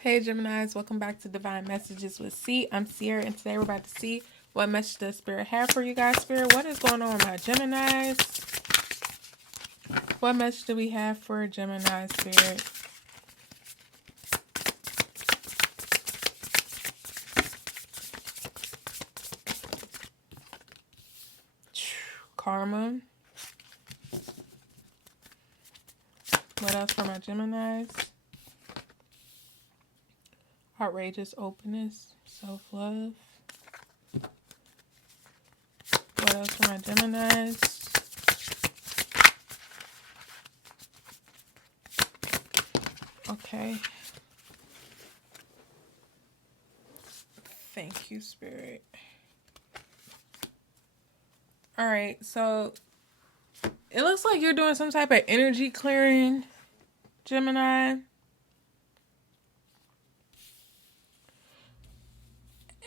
Hey Geminis, welcome back to Divine Messages with C. I'm Cierra, and today we're about to see what message does Spirit have for you guys. Spirit, what is going on with my Geminis? What message do we have for Gemini Spirit? Karma. What else for my Geminis? Outrageous openness, self-love. What else for my Geminis? Okay. Thank you, Spirit. All right, so it looks like you're doing some type of energy clearing, Gemini.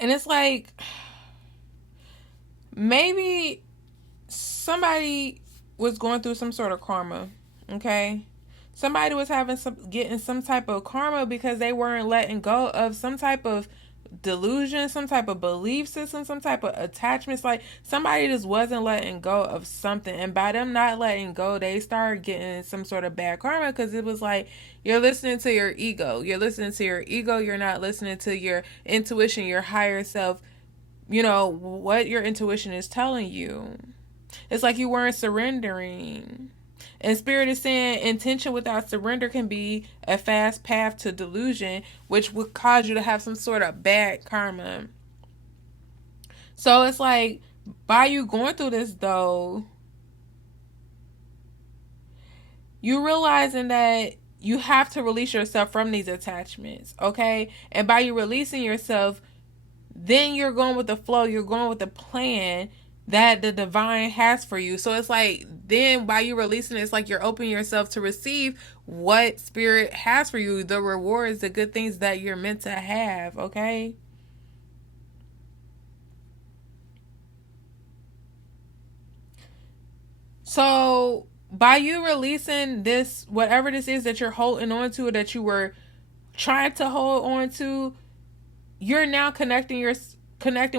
And it's like maybe somebody was going through some sort of karma, okay? Somebody was getting some type of karma because they weren't letting go of some type of delusion, some type of belief system, some type of attachments. Like somebody just wasn't letting go of something, and by them not letting go, they started getting some sort of bad karma because it was like you're listening to your ego. You're listening to your ego. You're not listening to your intuition, your higher self. You know what your intuition is telling you. It's like you weren't surrendering. And Spirit is saying intention without surrender can be a fast path to delusion, which would cause you to have some sort of bad karma. So it's like, by you going through this though, you realizing that you have to release yourself from these attachments, okay? And by you releasing yourself, then you're going with the flow, you're going with the plan that the divine has for you. So it's like, then by you releasing it, it's like you're opening yourself to receive what Spirit has for you, the rewards, the good things that you're meant to have, okay? So by you releasing this, whatever this is that you're holding on to, that you were trying to hold on to, you're now connecting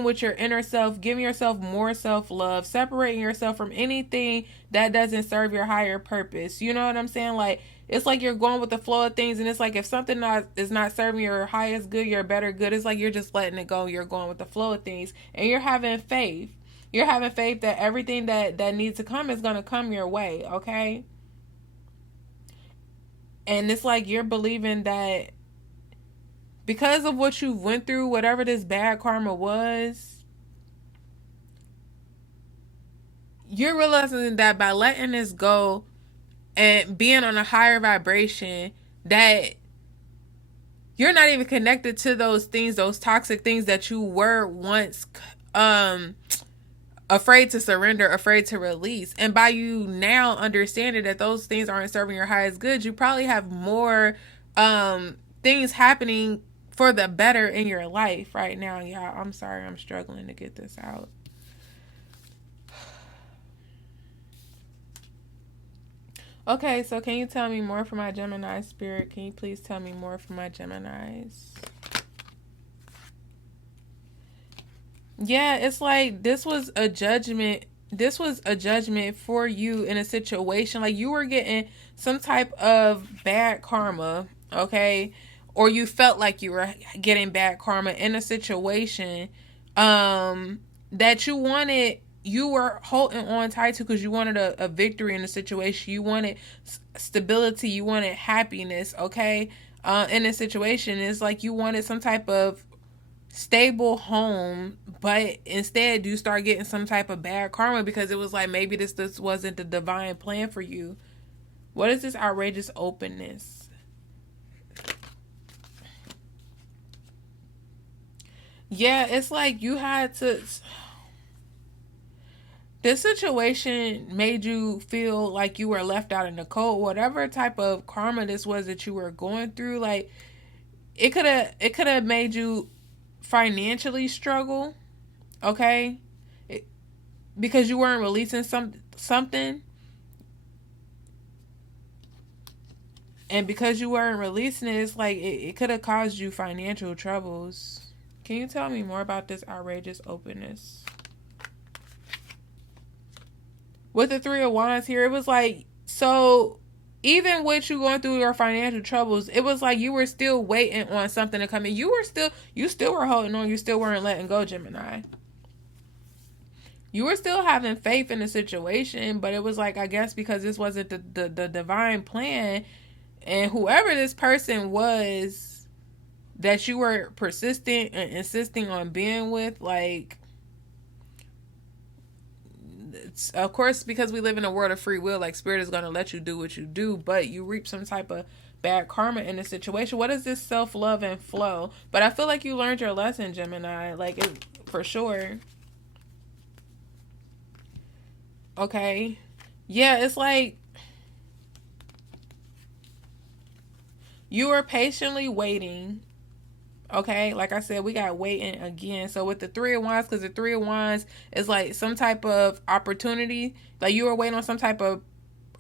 with your inner self, giving yourself more self-love, separating yourself from anything that doesn't serve your higher purpose. You know what I'm saying? Like, it's like you're going with the flow of things, and it's like if something is not serving your highest good, your better good, it's like you're just letting it go. You're going with the flow of things, and you're having faith. You're having faith that everything that needs to come is going to come your way, okay? And it's like you're believing that because of what you went through, whatever this bad karma was, you're realizing that by letting this go and being on a higher vibration, that you're not even connected to those things, those toxic things that you were once afraid to surrender, afraid to release. And by you now understanding that those things aren't serving your highest good, you probably have more things happening for the better in your life right now. Y'all, I'm sorry, I'm struggling to get this out. Okay, so can you tell me more for my Gemini Spirit? Can you please tell me more for my Geminis? Yeah, it's like this was a judgment. This was a judgment for you in a situation. Like you were getting some type of bad karma, okay? Or you felt like you were getting bad karma in a situation that you were holding on tight to because you wanted a victory in the situation. You wanted stability. You wanted happiness, okay? In a situation, it's like you wanted some type of stable home, but instead you start getting some type of bad karma because it was like maybe this wasn't the divine plan for you. What is this outrageous openness? Yeah, it's like you had to. This situation made you feel like you were left out in the cold. Whatever type of karma this was that you were going through, like it could have made you financially struggle, okay? Because you weren't releasing something, And because you weren't releasing it, it's like it could have caused you financial troubles. Can you tell me more about this outrageous openness? With the Three of Wands here, it was like, so even with you going through your financial troubles, it was like you were still waiting on something to come in. You still were holding on. You still weren't letting go, Gemini. You were still having faith in the situation, but it was like, I guess because this wasn't the divine plan, and whoever this person was that you were persistent and insisting on being with, like, it's, of course, because we live in a world of free will, like, spirit is going to let you do what you do, but you reap some type of bad karma in the situation. What is this self-love and flow? But I feel like you learned your lesson, Gemini, like, it, for sure. Okay. Yeah, it's like you were patiently waiting. Okay, like I said, we got waiting again. So with the Three of Wands, because the Three of Wands is like some type of opportunity, like you were waiting on some type of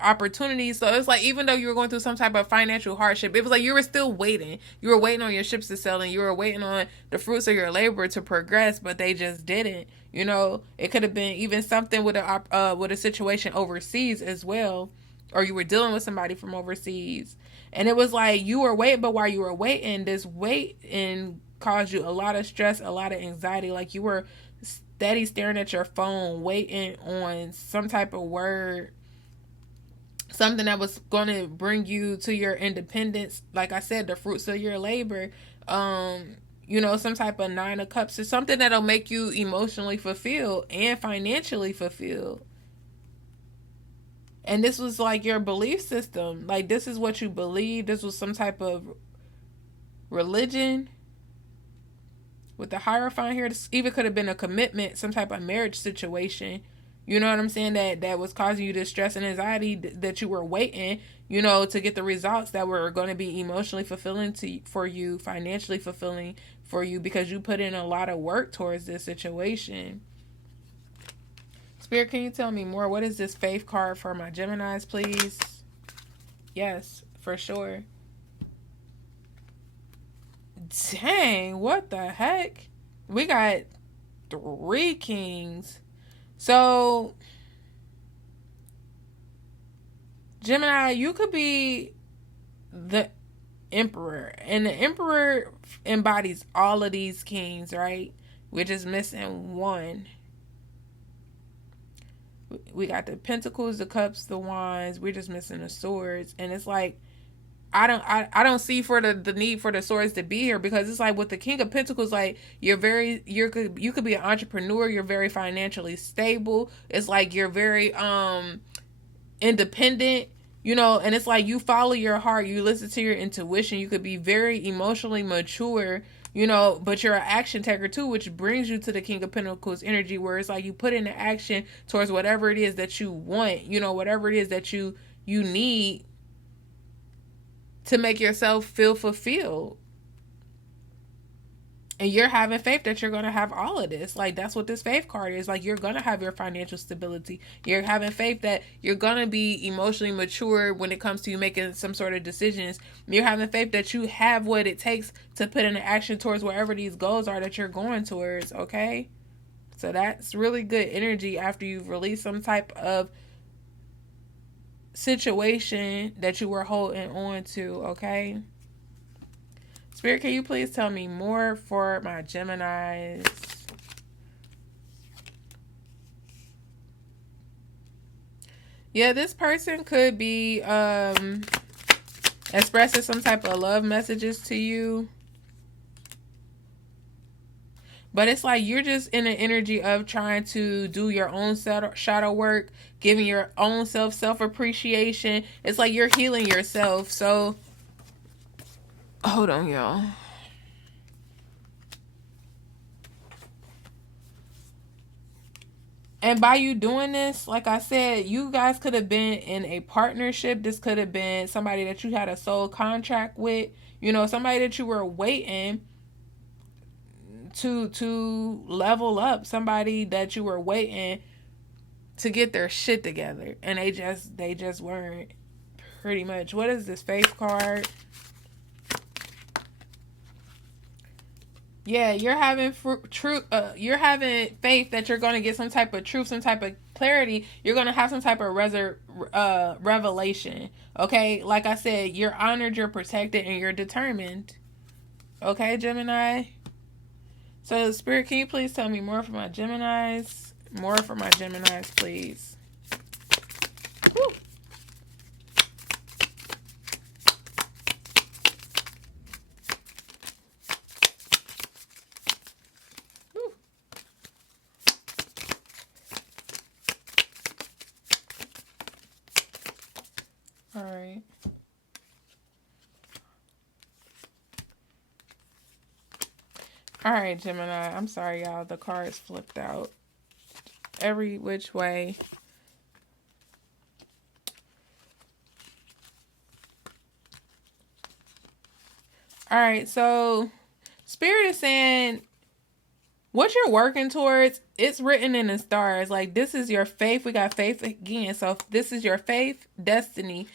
opportunity. So it's like, even though you were going through some type of financial hardship, it was like you were still waiting. You were waiting on your ships to sail, and you were waiting on the fruits of your labor to progress, but they just didn't. You know, it could have been even something with a situation overseas as well, or you were dealing with somebody from overseas, and it was like you were waiting. But while you were waiting, this waiting caused you a lot of stress, a lot of anxiety. Like you were steady staring at your phone, waiting on some type of word, something that was going to bring you to your independence. Like I said, the fruits of your labor. You know, some type of Nine of Cups or something that'll make you emotionally fulfilled and financially fulfilled. And this was like your belief system. Like, this is what you believe. This was some type of religion. With the Hierophant here, this even could have been a commitment, some type of marriage situation. You know what I'm saying? That was causing you this stress and anxiety that you were waiting, you know, to get the results that were going to be emotionally fulfilling for you, financially fulfilling for you, because you put in a lot of work towards this situation. Spirit, can you tell me more? What is this faith card for my Geminis, please? Yes, for sure. Dang, what the heck? We got 3 kings. So, Gemini, you could be the emperor. And the emperor embodies all of these kings, right? We're just missing one. We got the pentacles, the cups, the wands. We're just missing the swords. And it's like, I don't see for the need for the swords to be here, because it's like with the King of Pentacles, like you could be an entrepreneur, you're very financially stable. It's like you're very independent, you know, and it's like you follow your heart, you listen to your intuition. You could be very emotionally mature, you know, but you're an action taker too, which brings you to the King of Pentacles energy, where it's like you put into action towards whatever it is that you want, you know, whatever it is that you need to make yourself feel fulfilled. And you're having faith that you're going to have all of this. Like, that's what this faith card is. Like, you're going to have your financial stability. You're having faith that you're going to be emotionally mature when it comes to you making some sort of decisions. You're having faith that you have what it takes to put into action towards wherever these goals are that you're going towards, okay? So that's really good energy after you've released some type of situation that you were holding on to, okay? Spirit, can you please tell me more for my Geminis? Yeah, this person could be expressing some type of love messages to you. But it's like you're just in an energy of trying to do your own shadow work, giving your own self-appreciation. It's like you're healing yourself. So, hold on, y'all. And by you doing this, like I said, you guys could have been in a partnership. This could have been somebody that you had a soul contract with. You know, somebody that you were waiting to level up, somebody that you were waiting to get their shit together, and they just weren't. pretty much. What is this faith card? Yeah, you're having you're having faith that you're going to get some type of truth, some type of clarity. You're going to have some type of revelation. Okay, like I said, you're honored, you're protected, and you're determined. Okay, Gemini. So, Spirit, can you please tell me more for my Geminis? More for my Geminis, please. Woo. All right. All right, Gemini. I'm sorry, y'all. The cards flipped out every which way. All right, so Spirit is saying what you're working towards, it's written in the stars. Like, this is your faith. We got faith again. So this is your faith, destiny.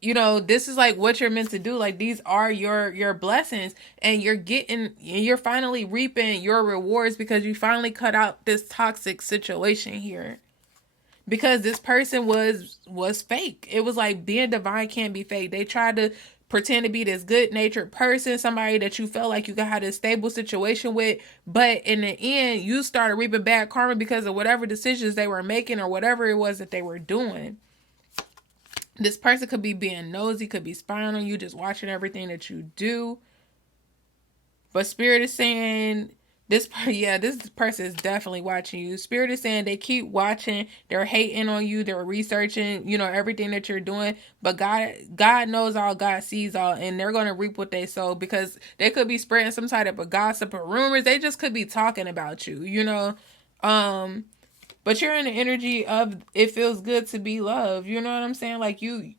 You know, this is like what you're meant to do. Like, these are your blessings, and you're finally reaping your rewards because you finally cut out this toxic situation here. Because this person was fake. It was like being divine can't be fake. They tried to pretend to be this good-natured person, somebody that you felt like you had a stable situation with, but in the end, you started reaping bad karma because of whatever decisions they were making or whatever it was that they were doing. This person could be being nosy, could be spying on you, just watching everything that you do. But Spirit is saying this person is definitely watching you. Spirit is saying they keep watching, they're hating on you, they're researching, you know, everything that you're doing. But God knows all, God sees all, and they're going to reap what they sow, because they could be spreading some type of gossip or rumors. They just could be talking about you, you know. But you're in the energy of it feels good to be loved. You know what I'm saying? Like, you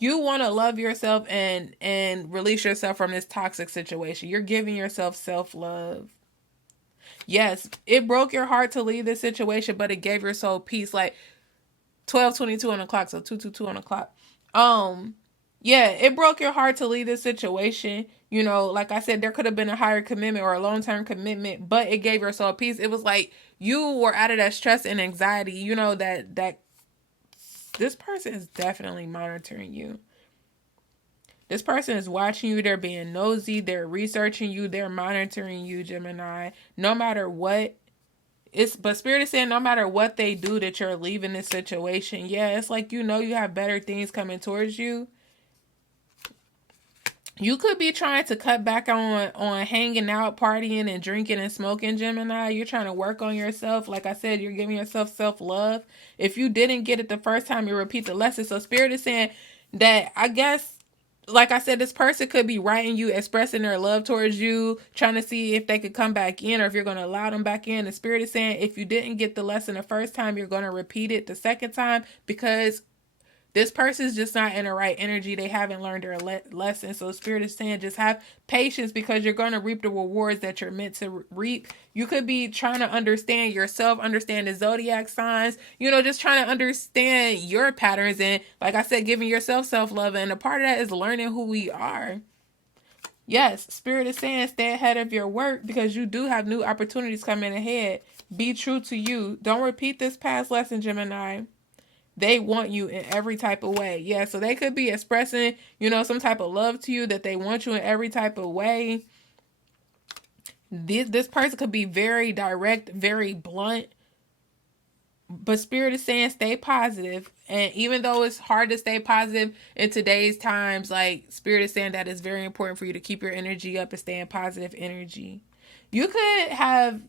want to love yourself and release yourself from this toxic situation. You're giving yourself self-love. Yes, it broke your heart to leave this situation, but it gave your soul peace. Like 12:22 on the clock, so 2:22 on the clock. Yeah, it broke your heart to leave this situation. You know, like I said, there could have been a higher commitment or a long-term commitment, but it gave your soul peace. It was like you were out of that stress and anxiety. You know, that this person is definitely monitoring you. This person is watching you. They're being nosy. They're researching you. They're monitoring you, Gemini. No matter what. But Spirit is saying no matter what they do, that you're leaving this situation. Yeah, it's like, you know, you have better things coming towards you. You could be trying to cut back on hanging out, partying, and drinking and smoking, Gemini. You're trying to work on yourself. Like I said, you're giving yourself self-love. If you didn't get it the first time, you repeat the lesson. So Spirit is saying that, I guess, like I said, this person could be writing you, expressing their love towards you, trying to see if they could come back in or if you're going to allow them back in. The Spirit is saying if you didn't get the lesson the first time, you're going to repeat it the second time, because this person's just not in the right energy. They haven't learned their lesson. So Spirit is saying just have patience, because you're going to reap the rewards that you're meant to reap. You could be trying to understand yourself, understand the zodiac signs, you know, just trying to understand your patterns. And like I said, giving yourself self-love. And a part of that is learning who we are. Yes, Spirit is saying stay ahead of your work, because you do have new opportunities coming ahead. Be true to you. Don't repeat this past lesson, Gemini. They want you in every type of way. Yeah, so they could be expressing, you know, some type of love to you, that they want you in every type of way. This person could be very direct, very blunt. But Spirit is saying stay positive. And even though it's hard to stay positive in today's times, like, Spirit is saying that it's very important for you to keep your energy up and stay in positive energy. You could have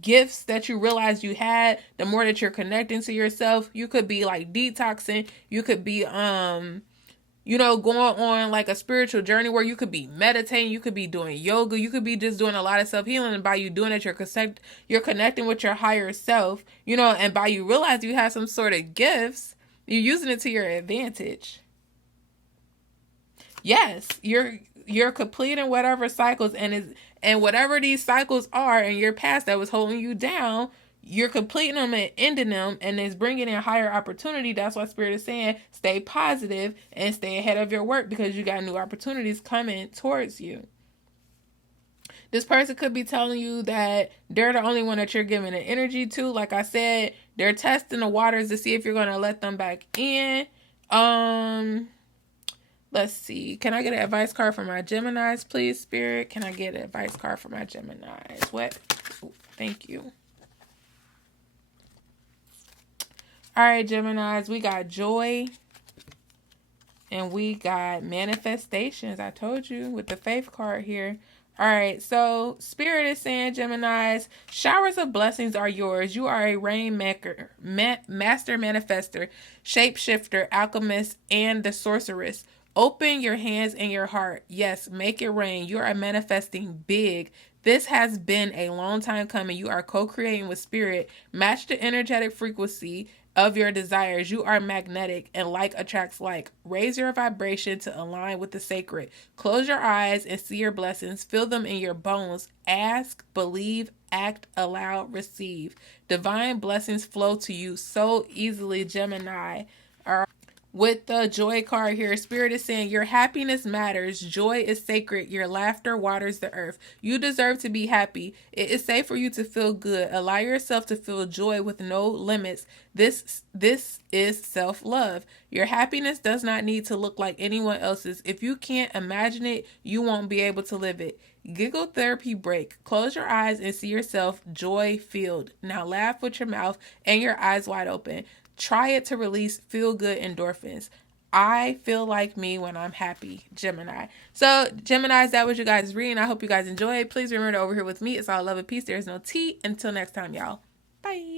gifts that you realize you had. The more that you're connecting to yourself, you could be like detoxing. You could be you know, going on like a spiritual journey where you could be meditating, you could be doing yoga, you could be just doing a lot of self-healing. And by you doing it, you're connecting with your higher self, you know, and by you realize you have some sort of gifts, you're using it to your advantage. Yes, you're completing whatever cycles, and whatever these cycles are in your past that was holding you down, you're completing them and ending them, and it's bringing in higher opportunity. That's why Spirit is saying stay positive and stay ahead of your work, because you got new opportunities coming towards you. This person could be telling you that they're the only one that you're giving an energy to. Like I said, they're testing the waters to see if you're going to let them back in. Let's see. Can I get an advice card for my Geminis, please, Spirit? Can I get an advice card for my Geminis? What? Ooh, thank you. All right, Geminis, we got joy and we got manifestations. I told you with the faith card here. All right, so Spirit is saying, Geminis, showers of blessings are yours. You are a rainmaker, master manifester, shapeshifter, alchemist, and the sorceress. Open your hands and your heart. Yes, make it rain. You are manifesting big. This has been a long time coming. You are co-creating with Spirit. Match the energetic frequency of your desires. You are magnetic, and like attracts like. Raise your vibration to align with the sacred. Close your eyes and see your blessings. Feel them in your bones. Ask, believe, act, allow, receive. Divine blessings flow to you so easily, Gemini. With the joy card here, Spirit is saying your happiness matters. Joy is sacred. Your laughter waters the earth. You deserve to be happy. It is safe for you to feel good. Allow yourself to feel joy with no limits. This is self-love. Your happiness does not need to look like anyone else's. If you can't imagine it, you won't be able to live it. Giggle therapy break. Close your eyes and see yourself joy filled. Now laugh with your mouth and your eyes wide open. Try it to release feel good endorphins. I feel like me when I'm happy, Gemini. So, Geminis, that was you guys' reading. I hope you guys enjoyed. Please remember to over here with me. It's all love and peace. There's no tea. Until next time, y'all. Bye.